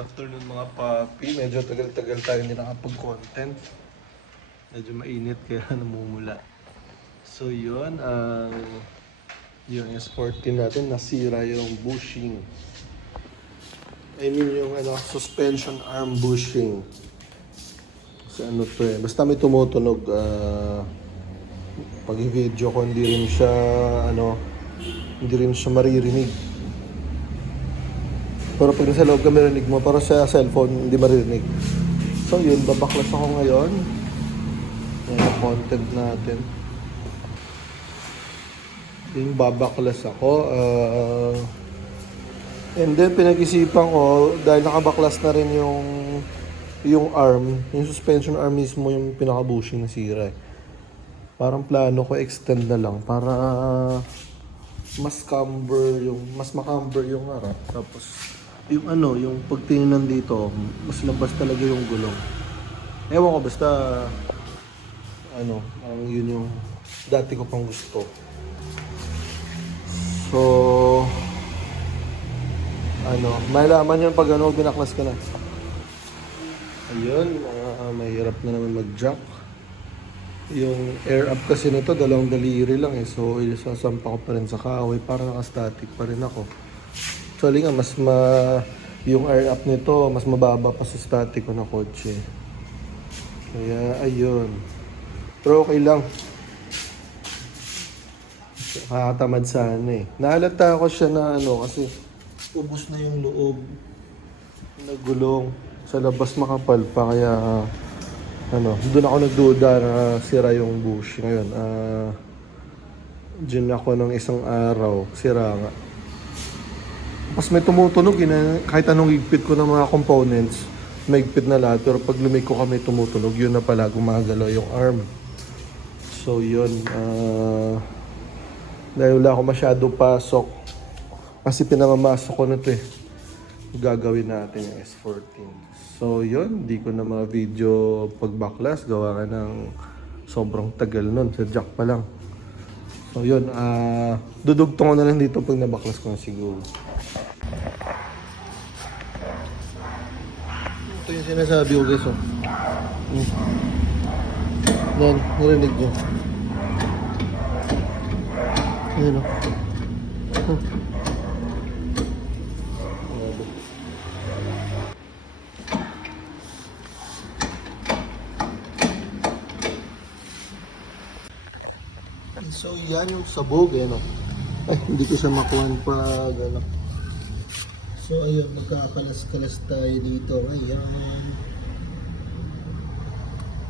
afternoon mga papi. Medyo tagal-tagal tayo hindi nakapag-content. Medyo mainit kaya namumula. So yun, yung S14 natin nasira yung bushing. I mean yung suspension arm bushing. Kasi ano to eh, basta may tumutunog. Pag i-video ko hindi rin siya maririnig. Pero pag nasa loob ka marinig mo, pero sa cellphone hindi maririnig. So yun, babaklas ako ngayon. Yung content natin. Yung babaklas ako. And then pinag-isipan ko, dahil nakabaklas na rin yung arm, yung suspension arm mismo yung pinaka-bushing na sira eh. Parang plano ko extend na lang para mas makamber yung harap. Tapos yung pagtingnan dito, mas labas talaga yung gulong. Ewan ko, basta parang yun yung dati ko pang gusto. So malaman yun pag binaklas ka na. Ayun, mahirap na naman mag-jack. Yung air up kasi nito, dalawang daliri lang eh. So isasampa ko pa rin sa kahoy para naka-static pa rin ako. Actually nga, yung air up nito, mas mababa pa sa static ko na kotse. Kaya, ayun. Pero okay lang. Nakakatamad sana eh. Naalata ko siya na kasi ubos na yung loob. Nagulong. Sa labas makapal pa, kaya doon ako nagduda na sira yung bush. Ngayon, dyan ako ng isang araw, sira nga. Mas may tumutunog kahit anong higpit ko ng mga components, may higpit na lahat. Pero pag lumiko kami tumutunog, yun na pala gumagalaw yung arm. So yun, dahil wala ako masyado pasok, kasi pinamamasok ko na ito eh. Gagawin natin yung S14. So yun, di ko na mga video pag backlash, gawa ka ng sobrang tagal nun, sa jack pa lang. So yun, dudugtong ko na lang dito pag nabaklas ko na siguro. Ito yung sinasabi ko guys oh. Yan, narinig nyo. Ayan oh. So yan yung sabog eh no. Ay, hindi ko siya makuhan pag So ayun, magkakalas-kalas tayo dito.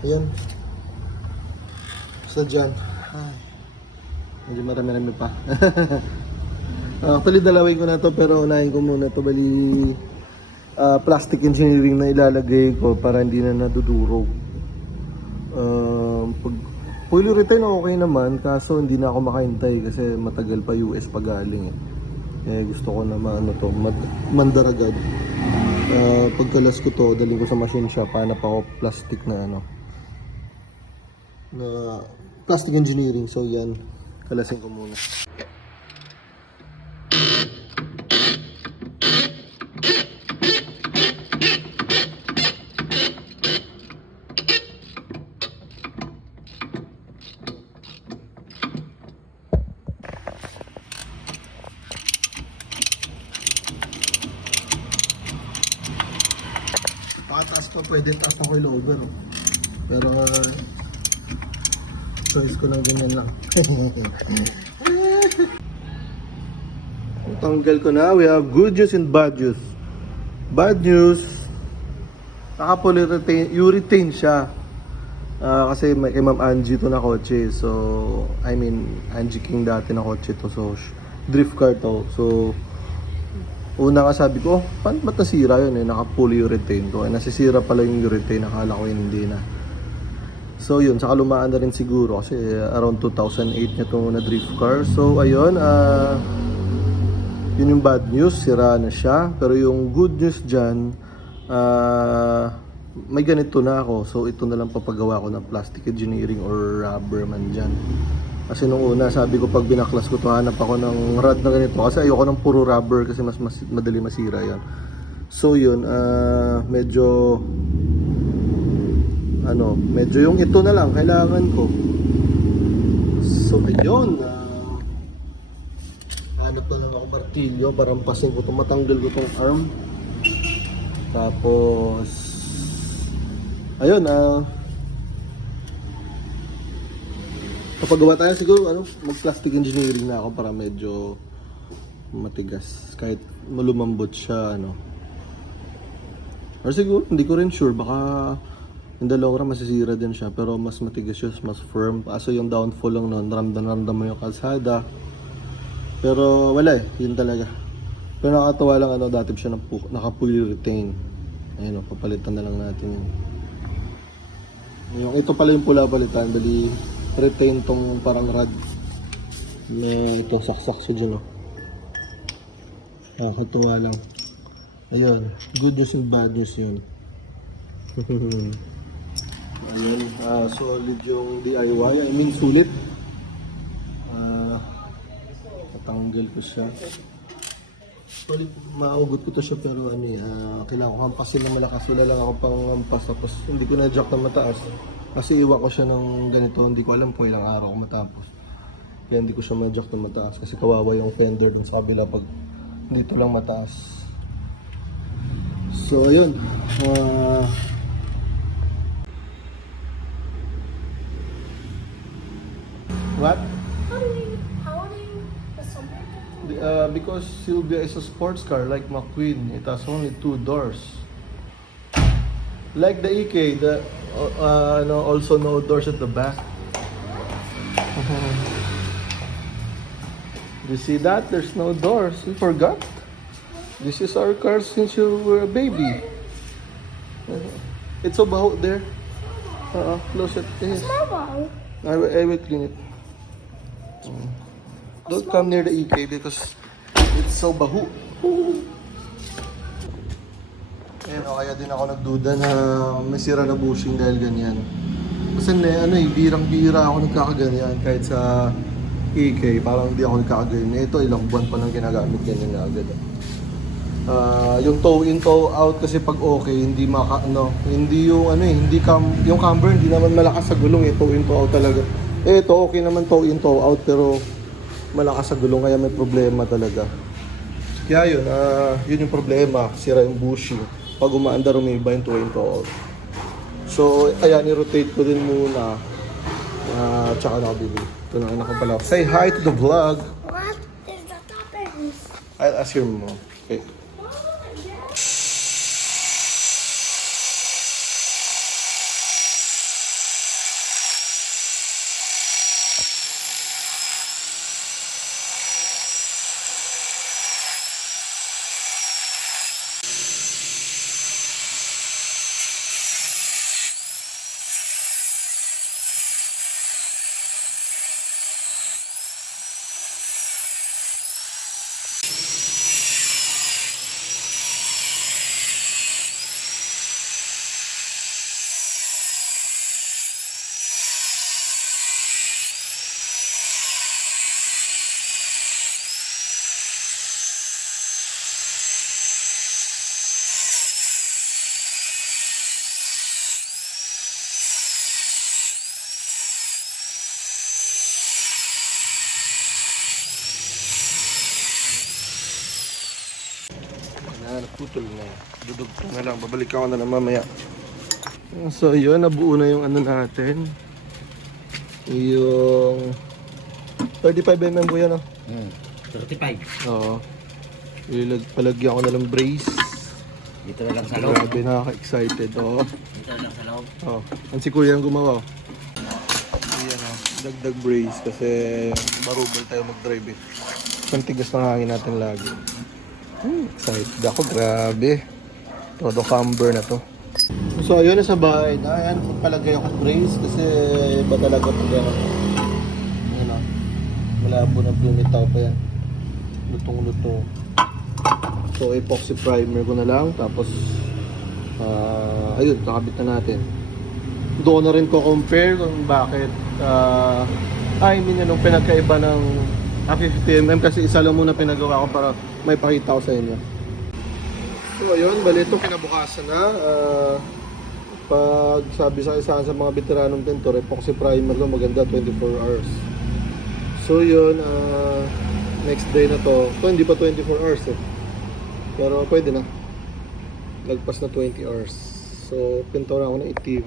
Ayan. So dyan. Ay. Medyo marami-rami pa. Actually dalawin ko na to, pero unahin ko muna to. Bali plastic engineering na ilalagay ko para hindi na nadudurog. Pag fully retain okay naman, kaso hindi na ako makahintay kasi matagal pa US pa galing eh. Gusto ko na mandaragad. Pagkalas ko to, daling ko sa machine shop, hanap ako plastic na plastic engineering. So yan, kalasin ko muna. Pakataas ko, pwede taas ako yung over oh. Pero choice ko lang ganyan lang. Tanggal ko na. We have good news and bad news. Bad news, naka-polyurethane siya. Kasi kay Ma'am Angie to na kotse. So I mean Angie King dati na kotse to. So drift car to. So una nga sabi ko, paano ba't nasira yun eh? Naka-polyurethane to. Nasisira pala yung urethane, nakala ko hindi na. So yun, saka lumaan na rin siguro kasi around 2008 niya itong na drift car. So ayun, yun yung bad news, sira na siya. Pero yung good news dyan, may ganito na ako. So ito na lang papagawa ko ng plastic engineering or rubber man dyan. Kasi nung una, sabi ko pag binaklas ko to, hanap ako ng rod na ganito. Kasi ayoko ng puro rubber kasi mas madali masira yan. So yun, medyo yung ito na lang kailangan ko. So ayun, hanap na lang ako martilyo para ampasin ko itong, matanggal ko itong arm. Tapos ayun, kapag gawa tayo siguro mag plastic engineering na ako para medyo matigas kahit malumambot siya or siguro hindi ko rin sure, baka in the long run masisira din siya, pero mas matigas siya, mas firm. Kaso yung downfall lang nun, ramdam mo yung kalsada, pero wala yun talaga. Pero nakakatawa lang dati siya naka-fully retain. Ayun papalitan na lang natin yun. Yung ito pala yung pula palitan, bali retain tong parang rod na ito, saksak siya dyan nakakatuwa lang. Ayun, good news and bad news yun. Ayun, solid yung DIY, I mean sulit. Tatanggal ko siya. Solid, maugot ko to siya, pero kailangan ko hampasin ng malakas. Wala lang ako pang hampas, tapos hindi ko na-jack na mataas. Kasi iwan ko siya ng ganito, hindi ko alam kung ilang araw ko matapos. Kaya hindi ko siya ma-jack na mataas, kasi kawawa yung fender dun sa kabila pag dito lang mataas. So ayun, what? How do you assemble? Because Silvia is a sports car like McQueen. It has only 2 doors. Like the EK, also no doors at the back. You see that? There's no doors. We forgot. This is our car since you were a baby. It's so baho there. Close it. Yes. Small. I will clean it. Don't come near the EK because it's so baho. Kaya din ako nagduda na may sira na bushing dahil ganyan. Kasi birang-bira ako nagkakaganyan kahit sa EK, parang hindi ako nagkakaganyan. Ito ilang buwan pa nang ginagamit ganyan na agad. Yung toe in toe out kasi pag okay, hindi hindi yung camber hindi naman malakas sa gulong, toe in toe out talaga. Ito okay naman toe in toe out, pero malakas sa gulong kaya may problema talaga. Kaya yun yung problema, sira yung bushing. Pag umaandar, umiba yung toe in toe out. So ayan, i-rotate ko din muna. Tsaka nakabili. Ito na anak ko pala. Say hi to the vlog. What is the toppings? I'll ask your mom. Okay. Naputol na. Dudugtong na lang. Babalikan ko na lang mamaya. So yun, nabuo na yung natin. Yung 35mm po yan 35. Oo. Palagyan ko na lang brace. Dito na lang sa loob. Grabe, nakaka-excited. Oo. Dito na lang sa loob. Oh, ang si Kuya ang gumawa. Ayan dagdag brace kasi marubal tayo mag-drive eh. Ang tigas ng hangin natin lagi. Excited ako, grabe. Todo camber na to. So ayun, nasa bahay na. Ayan, palagay ako brace kasi iba talaga pag malabo na bumitaw pa yan. Lutong-lutong. So epoxy primer ko na lang. Tapos ayun, kakabit na natin. Doon na rin ko compare kung bakit yung pinagkaiba ng 50mm kasi isa lang muna pinagawa ko para may pakita ko sa inyo. So ayun, bali ito kinabukasan na. Pag sabi sa isa sa mga veteranong tintor, epoxy primer to maganda 24 hours. So yun, next day na to. Ito hindi pa 24 hours eh. Pero pwede na. Lagpas na 20 hours. So pintura ako ng itim.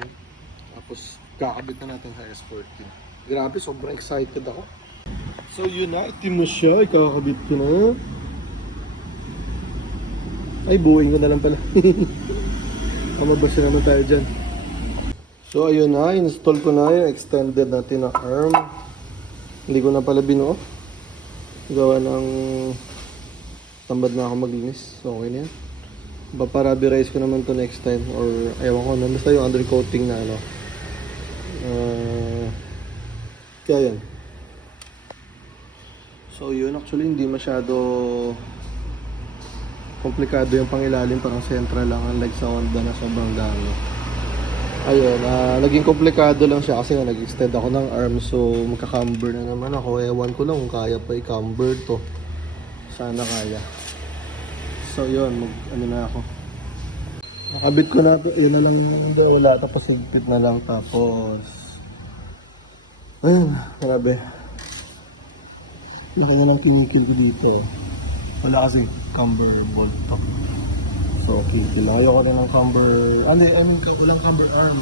Tapos kakabit na natin sa S14. Grabe, sobrang excited ako. So yun na, itim na siya. Ikakabit ko na. Ay, buuin ko na lang pala. Kamabasa naman tayo dyan. So ayun na, install ko na yung extended natin na arm. Hindi ko na pala binuo. Gawa ng tambad na ako maglinis. So okay na yan. Paparabirize ko naman to next time. Or ayaw ko na. Basta yung undercoating na ano. Kaya yan. So yun, actually hindi masyado komplikado yung pangilalim, parang central lang, unlike sa Honda na sobrang dami. Ayun, naging komplikado lang siya kasi nga nag-extend ako ng arm, so magka-camber na naman ako. Ewan ko lang kung kaya pa i-camber to. Sana kaya. So yun, ano na ako. Nakabit ko na, yun na lang, hindi wala, tapos higpit na lang, tapos ayun, grabe. Laki na lang kinikil ko dito. Wala kasi camber bolt top. So kikil lang. Ayoko rin ng camber, walang camber arm.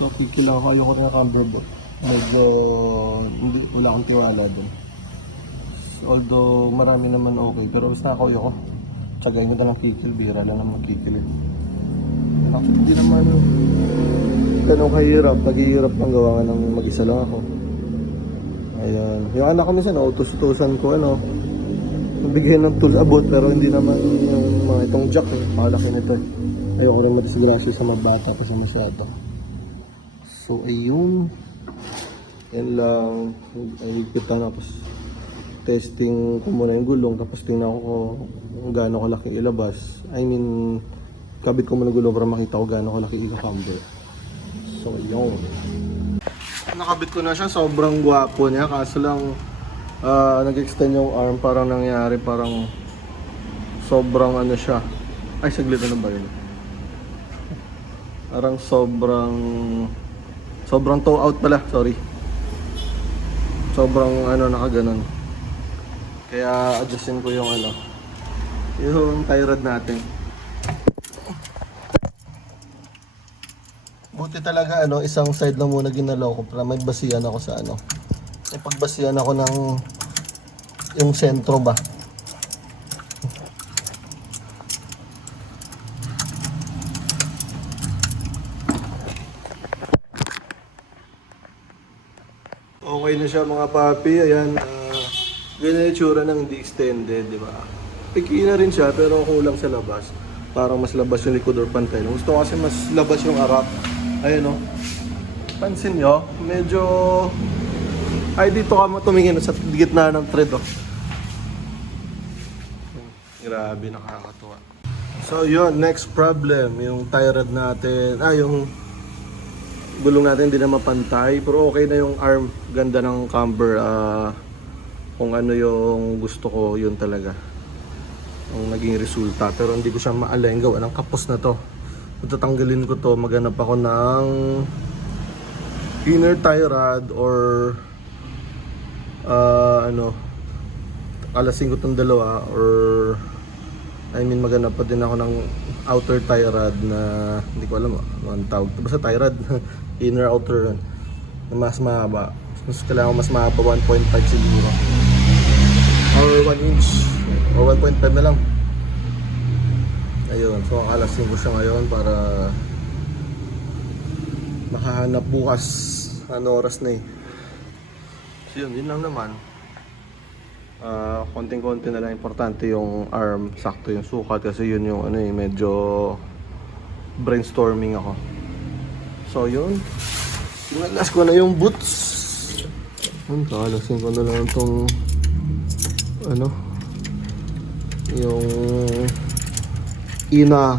So kikil lang ako. Ayoko rin ng camber bolt. Medyo wala akong tiwala dun. Although marami naman okay, pero basta ako ayoko. Tsagayin ko na lang kikil, bira lang naman kikil. Actually hindi naman ganun kahirap. Naghihirap ng gawa ng mag-isa lang ako. Ayan. Yung anak ko minsan, utos-utosan ko nabigyan ng tools abot, pero hindi naman yung mga itong jack pakalaki nito eh. Ayoko rin madisgrasya sa mga bata kasi masyado. So ayun, yan lang. Higpit na, tapos testing ko muna yung gulong, tapos tingnan ko kung gaano kalaki ilabas. I mean, kabit ko muna gulong para makita ko gaano kalaki i-camber. So ayun, nakabit ko na siya, sobrang gwapo niya, kaso lang nag-extend yung arm, parang nangyari, parang sobrang ano siya. Ay, saglit na ba yun? Parang sobrang toe out pala, sorry. Sobrang nakaganon. Kaya adjustin ko yung yung tie rod natin. Buti talaga isang side lang muna ginalaw ko para may basihan ako sa may pagbasihan ako ng yung sentro ba. Okay na siya mga papi. Ayan, ganyan yung tsura ng hindi extended, di ba? Piki na rin siya pero kulang sa labas. Parang mas labas yung likod or pantay. Gusto ko kasi mas labas yung harap. Ayan pansin nyo, medyo ay dito ka mo tumingin sa gitna ng thread Grabe, nakakatuwa. So yun, next problem, yung tie rod natin, yung gulong natin hindi na mapantay, pero okay na yung arm, ganda ng camber. Kung ano yung gusto ko, yun talaga ang naging resulta, pero hindi ko siya maaleng gawa ng kapos na to. Kung tatanggalin ko to, maghanap ako ng inner tie rod or alasin ko itong dalawa, or maghanap pa din ako ng outer tie rod na hindi ko alam ang tawag, basta tie rod inner outer na mas mahaba. Mas kailangan mas mahaba, 1.5 siguro or 1 inch or 1.5 na lang. Ayun, so alasin ko siya ngayon para makahanap bukas. Oras na So yun lang naman. Konting-konti na lang, importante yung arm, sakto yung sukat kasi yun yung medyo brainstorming ako. So yun, sinalas ko na yung boots. Kalasin ko na lang itong yung inner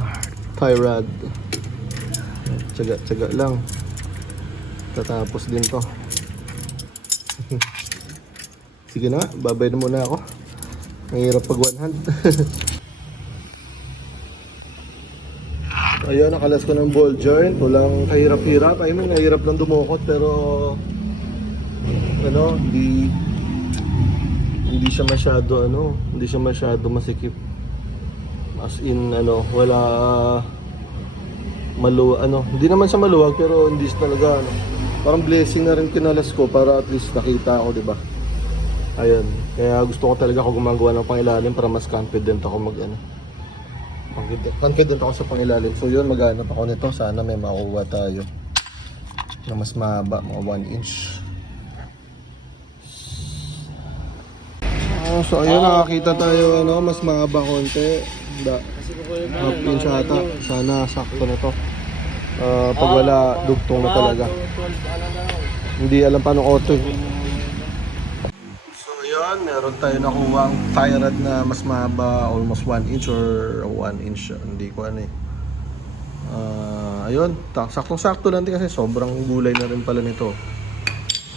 tie rod. Tsaga lang, tatapos din to. Sige na, babay na muna ako. Ang hirap pag one hand. Ayun, nakalas ko ng ball joint. Walang kahirap-hirap. I mean, nahirap lang dumukot pero ano, hindi siya masyado masikip. As in wala hindi naman siya maluwag pero hindi siya talaga parang blessing na rin kinalas ko para at least nakita ako, 'di ba? Ayun. Kaya gusto ko talaga ako gumagawa ng pangilalim para mas confident ako confident ako sa pangilalim. So yun, maghanap ako nito. Sana may makuha tayo na mas mahaba, mga 1 inch. So ayun, nakakita tayo mas mahaba konti. Half inch ata. Sana sakto na to. Pag wala, dugtong na talaga. Hindi alam paano auto. So ayun, meron tayo nakuhang tie rod na mas mahaba, almost 1 inch or 1 inch. Hindi ko ayun, saktong-sakto lang din kasi sobrang gulay na rin pala nito.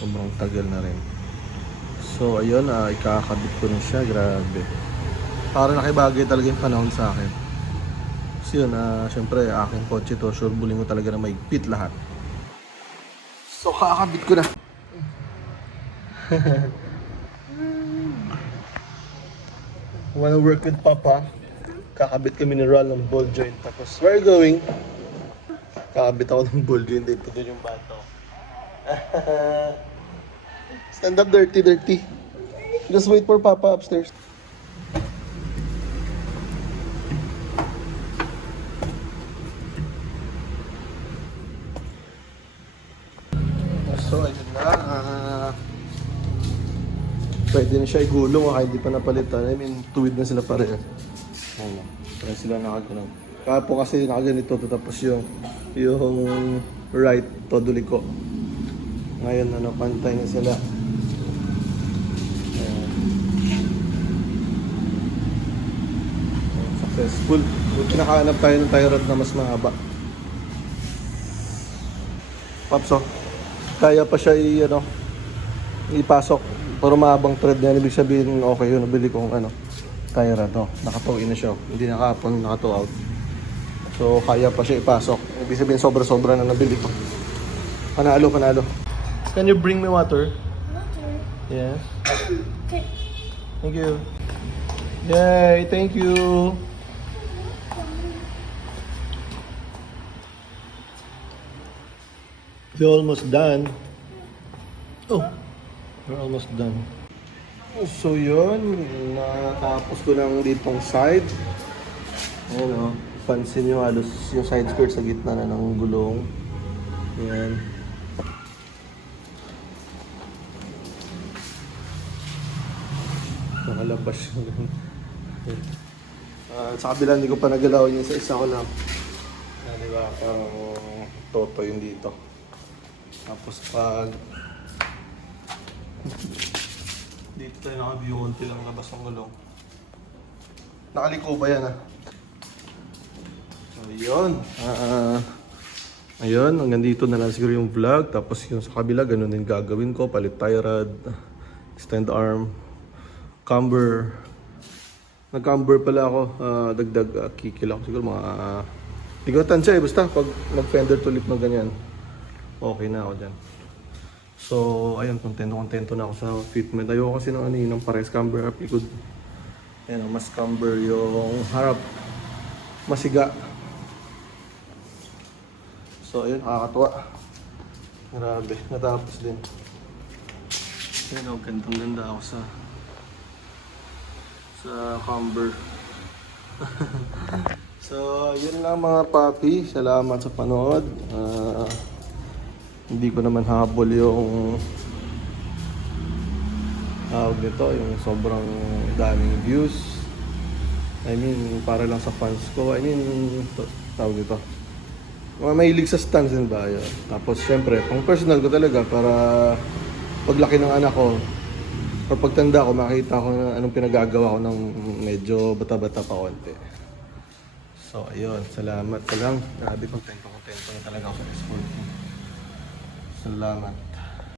Sobrang tagal na rin. So ayun, ikakabit ko na siya. Grabe. Para nakibagay talaga yung panahon sa akin. So yun, syempre aking kotse to, sure buling ko talaga na maigpit lahat. So kakabit ko na. Wanna work with Papa? Kakabit kami ni Ral ng ball joint. Tapos, where are you going? Kakabit ako ng ball joint. Dito doon yung bato. Stand up, dirty. Just wait for Papa upstairs. So, ayun na. Pwede na siya igulong kahit hindi pa napalitan. I mean, tuwid na sila pareho. Ayun. Kaya sila nakagano'n. Kapo kasi nakaganito. Tapos yung right, todo liko. Ngayon, pantay na sila. Ayan. Successful. Nakahanap tayo ng tie rod na mas mahaba. Papso. Kaya pa siya ipasok. Pero mahabang thread na yan. Ibig sabihin, okay yun. Nabili kong tie rod. Nakatow-in na siya. Hindi nakapon, nakatow out. So, kaya pa siya ipasok. Ibig sabihin, sobra-sobra na nabili ko. Panalo. Can you bring me water? Water. Yes. Okay. Thank you. Yay, thank you. We're almost done. Oh, we're almost done. So yun, natapos ko lang ditong side. Ayan pansin nyo halos yung side skirt sa gitna na ng gulong. Ayan. Nakalabas yun. Sa kabila hindi ko pa nagalaw yun, sa isa ko lang. Diba, parang toto yung dito. Tapos pag dito tayo naka-view, konti lang labas ng gulong. Nakaliko ba yan So yun. Ayun, hanggang dito na lang siguro yung vlog. Tapos yung sa kabila, ganun din gagawin ko. Palit tie rod, extend arm, camber. Nag-camber pala ako. Dagdag kikil ako. Siguro mga hindi ko tansya basta pag mag-fender tulip na ganyan. Okay na ako dyan. So, ayun, kontento na ako sa fitment. Ayoko kasi ng pares camber up likod. Ayan, mas camber yung harap. Masiga. So, ayun, nakakatuwa. Grabe, natapos din. Ayun, gandang-ganda ako sa camber. So, yun lang mga papi. Salamat sa panood. Hindi ko naman habol yung tawag nito, yung sobrang daming views. I mean, para lang sa fans ko. I mean, tawag nito. Mga mahilig sa stands din ba yun? Tapos, syempre, pang personal ko talaga para paglaki ng anak ko, or pagtanda ko, makita ko na anong pinagagawa ko ng medyo bata-bata pa konti. So, ayun. Salamat ka lang. Grabe, kontento na talaga ako sa sport. Salamat.